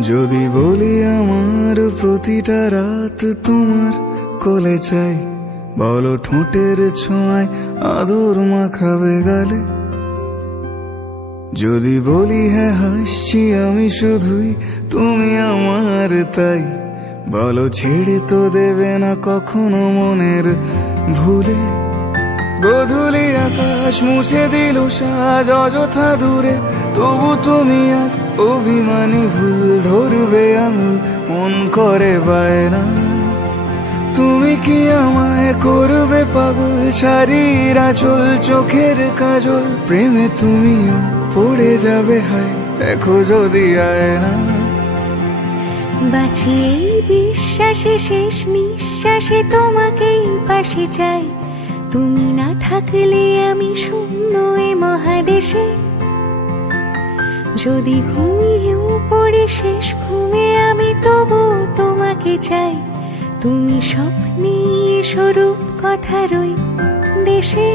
যদি বলি আমার প্রতিটা রাত তোমার কোলে চাই, বলো ঠোঁটের ছোঁয়ায় আদর মাখাবে গালে। যদি বলি হ্যাঁ হাসছি আমি শুধুই, তুমি আমার তাই, বলো ছেড়ে তো দেবে না কখনো মনের ভুলে। গোধূলি আকাশ মুছে দিল সাজ অযথা দূরে, তবু তুমি আজ অভিমানী ভুল ধরবে আঙুল, মন করে বায়না। তুমি কি আমায় করবে পাগল, শাড়ির আঁচল চোখের কাজল, প্রেমে তুমিও পড়ে যাবে হায় দেখো যদি আয়না। বাঁচি এই বিশ্বাসে শেষ নিঃশ্বাসে তোমাকেই পাশে চাই, তুমি না থাকলে আমি শূন্য এ মহাদেশে। যদি ঘুমিয়েও পড়ে শেষ ঘুমে আমি তবু তোমাকে চাই, তুমি স্বপ্নে স্বরূপ কথার ওই দেশে।